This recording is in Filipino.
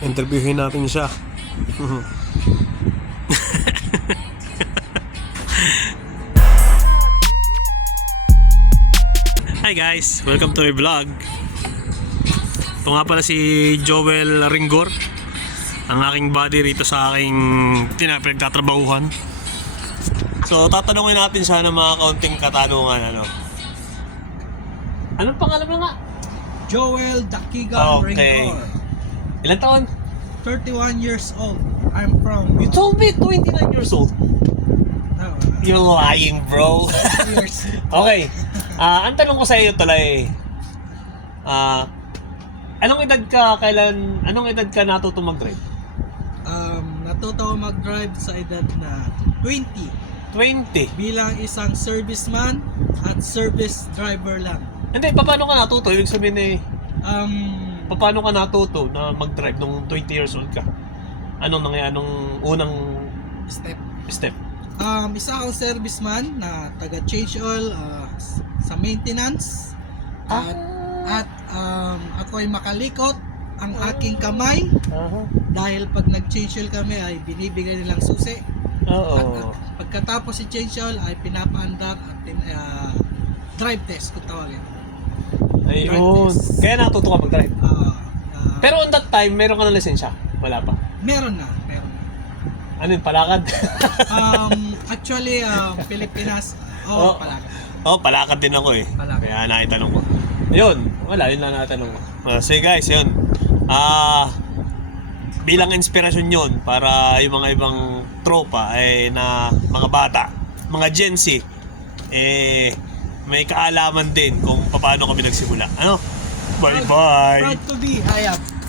Interviewin natin siya. Hi guys, welcome to my vlog. Ito nga pala si Joel Ringor, ang aking buddy rito sa aking tinapagtatrabahuhan. So, tatanungin natin siya ng mga kaunting katanungan. Ano? Anong pangalan mo nga? Joel Dakigan Okay. Ringor. Ilan taon? 31 years old. I'm from You told me 29 years old. no, You're lying, bro. years. okay. Ah, ang tanong ko sa iyo tulay. Ah, anong edad ka kailan anong edad ka natuto mag-drive? Um, natuto mag-drive sa edad na 20 20. bilang isang serviceman at service driver lang. Hindi, paano ka natuto? Ibig sabihin eh, Um, paano ka natuto na mag-drive nung 20 years old ka? Anong nangyayari? Anong unang step. step? Um, isa akong serviceman na taga change oil uh, sa maintenance at, at um, ako ay makalikot ang aking kamay Aha. dahil pag nag-change oil kami ay binibigay nilang susi Oo. At, at pagkatapos si change oil ay pinapaandar at ah, drive test kung tawagin. Ayun. Kaya natuto ka mag-drive. Ah, ah, Pero on that time, meron ka ng lisensya? Wala pa. meron na, meron na. Ano yun, palakad? Um, actually, um, Pilipinas, Oh. oh, palaga. oh, palakad din ako eh. Palakad. Kaya naitanong ko. Ayun, wala, yun lang natanong ko. Uh, so guys, yun. Ah, bilang inspirasyon yun para yung mga ibang tropa eh, na mga bata, mga Gen Z, eh, may kaalaman din kung paano kami nagsimula. Ano? Bye-bye! Proud to be Hayab.